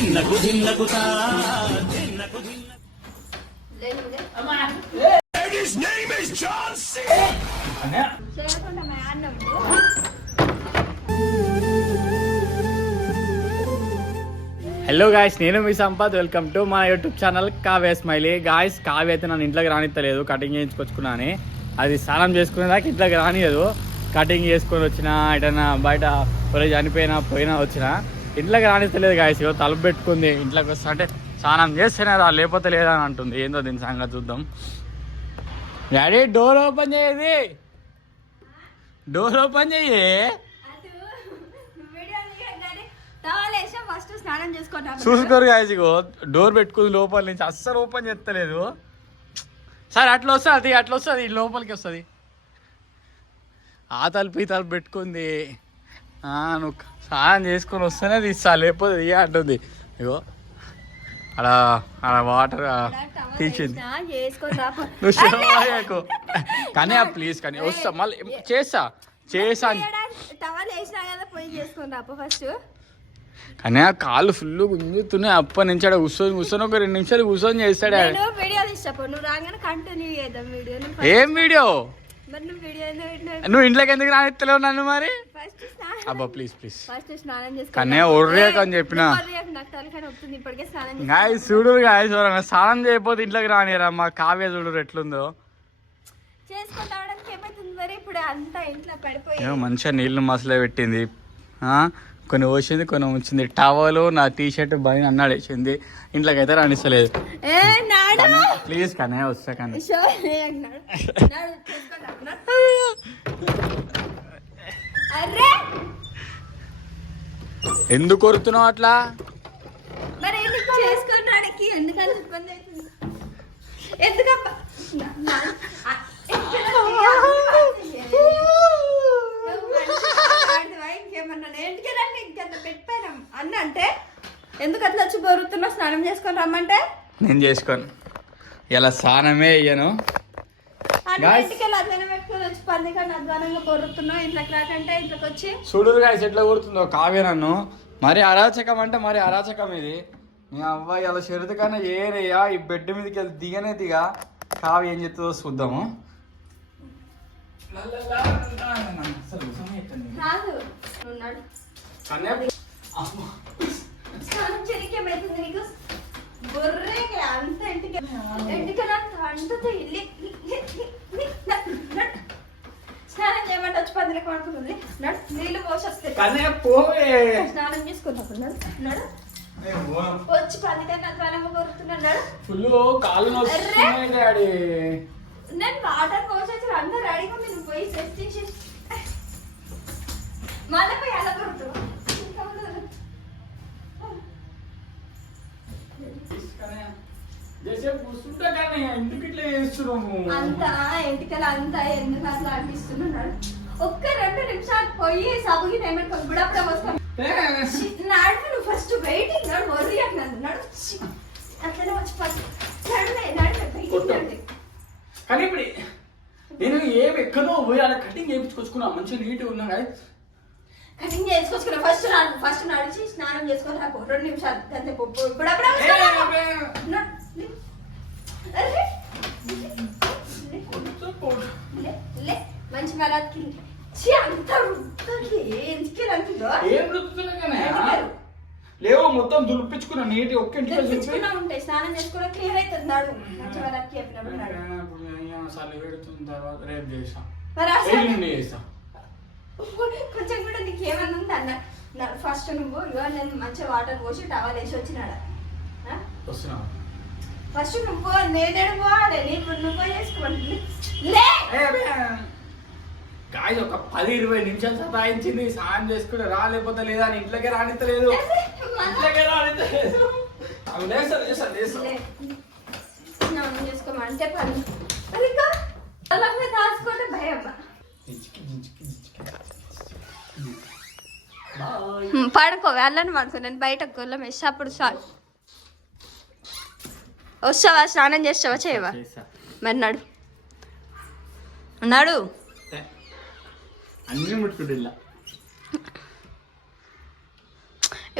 Hello guys, నేను మీ Sampath. Welcome to మా YouTube channel Kavya smiley. Guys, Kavya అయితే నన్ను ఇంట్లోకి రానిత్తలేదు. కటింగ్ చేయించుకొచ్చుకున్నాను. అది స్నానం చేసుకునేదాకా ఇంట్లోకి రానియదు. కటింగ్ చేసుకొని వచ్చినా, ఎటన్నా బయట చనిపోయినా వచ్చినా ఇంట్లోకి రానిస్తలేదు. గాయస్, ఇగో తలుపు పెట్టుకుంది. ఇంట్లోకి వస్తా అంటే స్నానం చేస్తేనే రా, లేకపోతే లేదా అని అంటుంది. ఏందో దీని సంగతి చూద్దాం. డాడీ, డోర్ ఓపెన్ చేయది. డోర్ ఓపెన్ చెయ్యి. చూసుకోరు గాయస్, ఇగో డోర్ పెట్టుకుంది లోపల నుంచి. అస్సలు ఓపెన్ చేస్తలేదు. సరే, అట్లా వస్తుంది, అట్లా వస్తుంది, లోపలికి వస్తుంది. ఆ తలుపు ఈ తలుపు పెట్టుకుంది. నువ్వు స్నానం చేసుకొని వస్తేనే తీస్తా, లేకపోతే తీయ అంటుంది. ఇగో అలా వాటర్ తీసింది. నువ్వు షోకు కానీ ప్లీజ్, కానీ వస్తా, మళ్ళీ చేస్తా కానీ ఆ కాళ్ళు ఫుల్ గుంజుతున్నాయి. అప్పటి నుంచి అక్కడ కూర్చొని ఒక 2 నిమిషాలు కూర్చొని చేస్తాడు. ఏం వీడియో? నువ్వు ఇంట్లోకి ఎందుకు రానిస్తలేవు నన్ను మరి? అబ్బా ప్లీజ్ కానీ ఒర్రేక అని చెప్పిన. చూడు గాయస్, స్నానం చేయకపోతే ఇంట్లోకి రానియరా. మా కావ్య చూడు ఎట్లుందో. మంచిగా నీళ్ళు మసలే పెట్టింది. కొన్ని పోసింది, కొన్ని ఉంచింది. టవలు, నా టీషర్ట్ బయట అన్నాడు వేసింది. ఇంట్లోకి అయితే రానిస్తలేదు. ప్లీజ్ కానీ వస్తా. కానీ ఎందుకు కొరుతున్నావు అట్లా? అన్న అంటే ఎందుకు అట్లా వచ్చి బొరుతున్నా? స్నానం చేసుకొని రమ్మంటే నేను చేసుకోను. ఇలా స్నానమే అయ్యాను. చూడు గాయస్ ఎట్లా కొడుతుందో కావ్య నన్ను. మరి అరాచకం అంటే మరి అరాచకం ఇది. నీ అవ్వాయి అలా షరతు కన్నా ఏరయ్యా. ఈ బెడ్ మీదకి వెళ్ళి దిగనే దిగా. కావ్య ఏం చెప్తుందో చూద్దాము. స్నానం చేయమంటే వచ్చి పందిలకు పడుకుంటుంది. నీళ్ళు పోసొస్తాయి. స్నానం చేసుకున్నప్పుడు వచ్చి పందికన్నా కొరుతున్నాడు. నేను వాటర్ పోసొచ్చి అందరూ రెడీగా నేను పోయి సెట్ చేసి మళ్ళీ పోయి అలా కొరుతున్నావు. అంతా ఇంటికల్ అంతా ఎందుకు అట్లా అనిపిస్తున్నాడు. ఒక్క 2 నిమిషాలు పోయి సబుకి పేమెంట్ గుడప్పుడు వస్తాం. నాడు నువ్వు ఫస్ట్ వెయిటింగ్ నాడు వరి అన్నాడు. అట్లనే వచ్చి కానీ ఇప్పుడు నేను ఏమి ఎక్కడో పోయి అలా కటింగ్ చేయించుకొచ్చుకున్నా. మంచిగా నీట్గా ఉన్నా. కటింగ్ చేసుకొచ్చుకున్నా. ఫస్ట్ నడిచి స్నానం చేసుకొని రాకు 2 నిమిషాలు. మంచి మరాత్కి అంత లేవు మొత్తం దులిపించుకున్నా నీటి. ఒక్క ఉంటాయి స్నానం చేసుకున్నా క్లియర్ అవుతుంది. నాడు మంచి మరాత్కి చెప్పినప్పుడు రేపు చేసా కొంచెం కూడా నీకు ఏమన్నా ఉంది అన్న. ఫస్ట్ నువ్వు నేను మంచిగా వాటర్ పోసి టవల్ వేసి వచ్చినాడా? ఫస్ట్ నువ్వు నేనేడు పోవాలి. నువ్వు చేసుకోండి. గాయ ఒక 10-20 నిమిషాలు సతాయించింది. స్నానం చేసుకుంటే రాలేకపోతే లేదా అని ఇంట్లోకే రానిస్తలేదు. స్నానం చేసుకోమంటే పని దాచుకుంటే భయం. పడుకో, వెళ్ళని పడుకో. నేను బయట గొల్లం వేసి అప్పుడు చాలు. వస్తావా? స్నానం చేస్తావా? చేయవా? మరి నడు అన్ని ముట్టుకుంటు.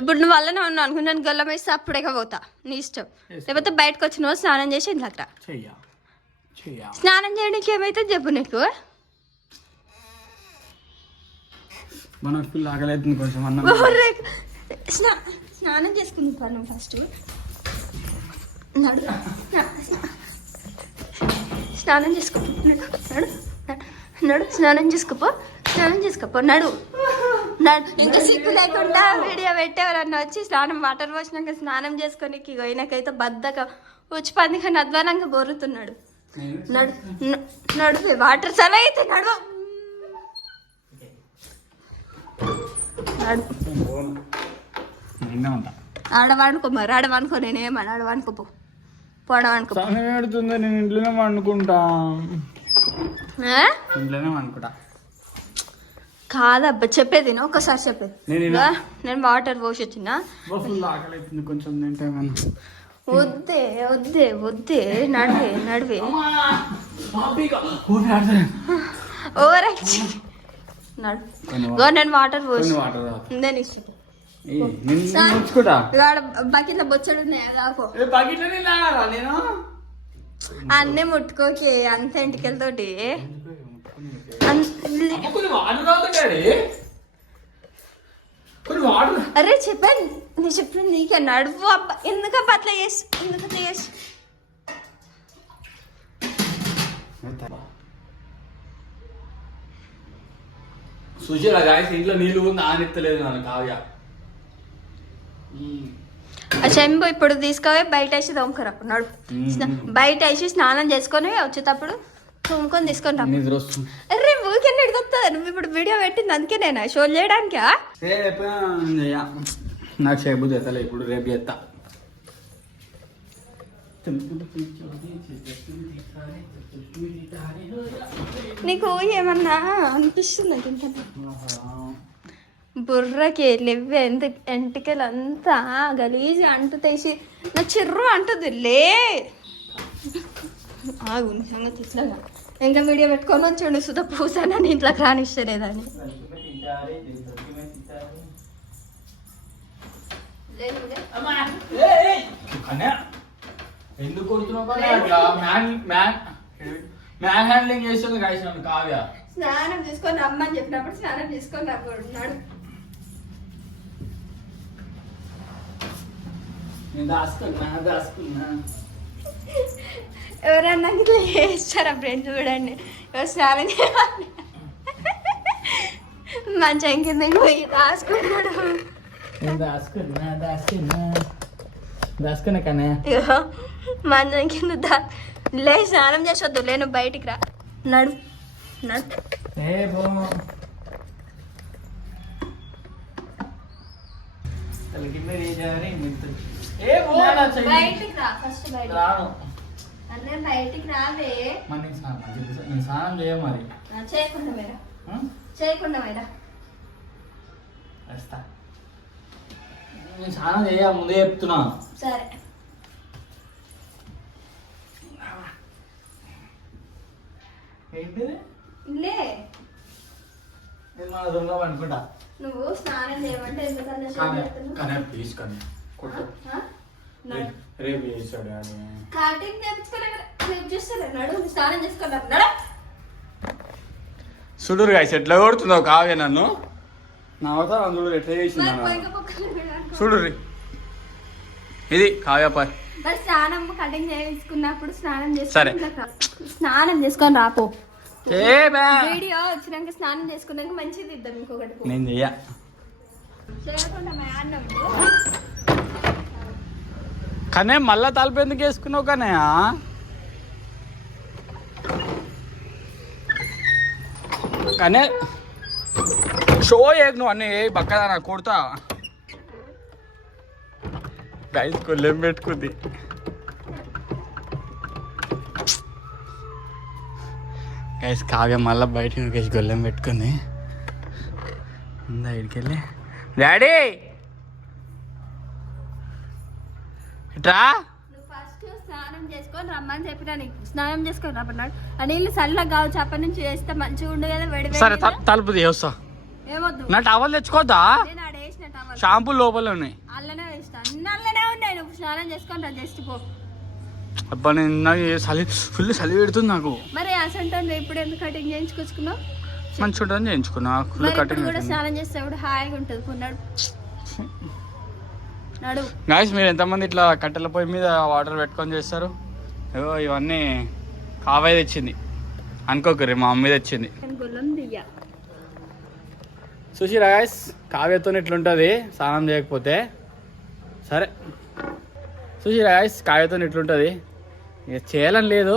ఇప్పుడు నువ్వు వల్లనే ఉన్నావు అనుకో, నేను గొల్లం వేస్తే అప్పుడే పోతా, నీ ఇష్టం. లేకపోతే బయటకు వచ్చి నువ్వు స్నానం చేసి ఇంట్లోకి రా. స్నానం చేయడానికి ఏమైతే చెప్పు నీకు. స్నానం చేసుకుంటా నువ్వు ఫస్ట్. స్నానం చేసుకో, నడు స్నానం చేసుకోపో నడు. ఇంకా సిగ్గు లేకుండా వీడియో పెట్టేవారన్నా వచ్చి స్నానం వాటర్ పోసినాక స్నానం చేసుకొని పోయినాకైతే బద్దక వచ్చి పందికని అధ్వానంగా బోరుతున్నాడు. నడు వాటర్ చాలా అయితే నడు. ఆడవానుకో మరి, ఆడవానుకో, నేనేమన్నా ఆడవానుకోపో, పోడవానుకో. నేను ఇంట్లోనే వండుకుంటా. కాదబ్బా చెప్పేది ఒకసారి చెప్పేది. నేను వాటర్ పోసి వచ్చిన. వద్దే నడివే నేను వాటర్ పోసి బకెట్లో బొచ్చడు అన్నీ ముట్టుకోకే అంత ఇంటికెళ్ళతోటి. అరే చెప్పాను, నేను చెప్పాను నీకే. నడువు అబ్బా, ఎందుకబ్బా అట్లా చేసి, ఎందుకట్లా చేసి. సుశీల గాయస్ ఇంట్లో నీళ్ళు ఉంది, ఆనెత్తలేదు నన్ను కావ్య. ఆ చెంబు ఇప్పుడు తీసుకొని బయట వేసి దొంకరప్పుడు నడు. బయట వేసి స్నానం చేసుకొని వచ్చేటప్పుడు తుమ్ముకొని తీసుకొని రా. అరే ఊరికే ఎడుగుతా, నువ్వు ఇప్పుడు వీడియో పెట్టింది అందుకే నేను షో చేయడానికా? నాకు చేయబుద్ధి ఎత్తలే, ఇప్పుడు రేపు చేస్తా. నీకు ఏమన్నా అనిపిస్తుంది? బుర్రకి లేవు ఎంటికలు అంతా గలీజ్ అంటుతేసి నా చిర్రు అంటుంది. లే ఆగు సంగతి ఇట్లాగా ఇంకా వీడియో పెట్టుకొని వచ్చాడు సుధా పూసాను అని ఇంట్లోకి రానిస్తలేదని. ఎందుకు మ్యాన్ హ్యాండ్లింగ్ చేస్తుంది గాయస్ నన్ను కావ్య. స్నానం చేసుకొని రమ్మని చెప్పినప్పుడు స్నానం చేసుకొని రమ్మన్నాడు. దాసుకున్నా ఎవరన్నా ఇట్లా చేస్తారా ఫ్రెండ్స్? చూడండి స్నానం చేయాలి మంచం కింద పోయి దాసుకున్నాడు. దాసుకున్నా కానీ మంచం కింద లే స్నానం చేసొద్దు, లేను బయటికి రా. నడు బయటికి రా ఫస్ట్. బయటికి రావే. స్నానం చేయ మరి చేయకుండా మేరా నేను స్నానం చేయ ముందే చెప్తున్నా. సరే ఏంటిది లే మన దొంగ అనుకుంటా. నువ్వు స్నానం చేయమంటే ఎందుకన్నా ప్లీజ్ కానీ రేపు చేస్తాడు అని కటింగ్ చేస్తాడు. నడు స్నానం చేసుకున్నాడు. చూడురు గాయస్ ఎట్లా కొడుతుందో కావ్య నన్ను. నా అవసరం అందులో ఎట్లా చేసింది చూడుర్రి. ఇది కావ్య పై స్నానం కటింగ్ చేసుకున్నప్పుడు స్నానం చేసుకొని రాపో. వీడియో వచ్చినాక స్నానం చేసుకున్నాక మంచిది ఇద్దాం ఇంకొకటి. నేను చెయ్య కానీ మళ్ళా తలుపు ఎందుకు వేసుకున్నావు కానీ కానీ షో ఏక్ నువ్వు అన్నీ బక్కదా నాకు కొడతా. గైస్ కొల్లేం పెట్టుకుంది. గైస్ కావ్య మళ్ళీ బయట గైస్ గొల్లెం పెట్టుకుంది. ఉందా ఇడికెళ్ళి డాడీ ఇట్రా. ఫస్ట్ స్నానం చేసుకొని రమ్మని చెప్పినా నీకు. స్నానం చేసుకొని రమ్మన్నాడు. ఆ నీళ్ళు చల్లగా కావచ్చు, అప్పటి నుంచి వేస్తే మంచిగా ఉండు కదా. వేడి సరే తలుపు తీయొస్తా. ఏమొద్దు, నా టవల్ తెచ్చుకోద్దా? నేను ఆడ వేసిన టవల్ షాంపూ లోపల ఉన్నాయి. అల్లనే వేస్తా, అన్ని అల్లనే ఉన్నాయి. నువ్వు స్నానం చేసుకొని రా, జస్ట్ పో. అబ్బా నేను నాకు ఫుల్ చలి పెడుతుంది నాకు. మరి అసంటే ఇప్పుడు ఎందుకు కటింగ్ చేయించుకొచ్చుకున్నావు? మంచిగా ఉంటుందని చేయించుకున్నా. ఫుల్ కటింగ్ కూడా స్నానం చేస్తే కూడా హాయిగా ఉంటుంది. కొన్నాడు నడు. గాయస్ మీరు ఎంతమంది ఇట్లా కట్టెల పొయ్యి మీద వాటర్ పెట్టుకొని చేస్తారు? ఏవో ఇవన్నీ కావే తెచ్చింది అనుకోకరి, మా మమ్మీ తెచ్చింది. చూసిరా గాయస్, కావ్యతో ఇట్లుంటుంది స్నానం చేయకపోతే. సరే చూసిరా గాయస్, కావ్యతో ఇట్లుంటుంది. ఇక చేయాలని లేదు,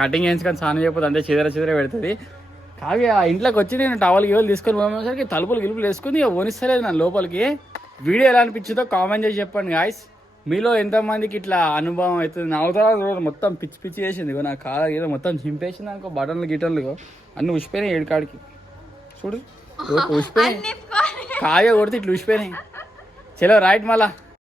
కటింగ్ వేయించుకొని స్నానం చేయకపోతే అంతే చిదర పెడుతుంది. కావ్య ఇంట్లోకి వచ్చి నేను టవల్ గివల్ తీసుకొని పోయేసరికి తలుపులు గిలుపులు వేసుకుని ఇక ఓనిస్తలేదు నా లోపలికి. వీడియో ఎలా అనిపించిందో కామెంట్ చేసి చెప్పండి గాయస్. మీలో ఎంతమందికి ఇట్లా అనుభవం అవుతుంది? నా అవతల మొత్తం పిచ్చి పిచ్చి చేసింది, నా కాళ్ళ ఏదో మొత్తం చింపేసింది అనుకో. బటన్లు గిటన్లు అన్నీ ఉసిపోయినాయి ఏడుకాడికి. చూడు ఉసిపోయినాయి, కావ్య కొడితే ఇట్లా ఉసిపోయినాయి. చలో రైట్ మళ్ళా.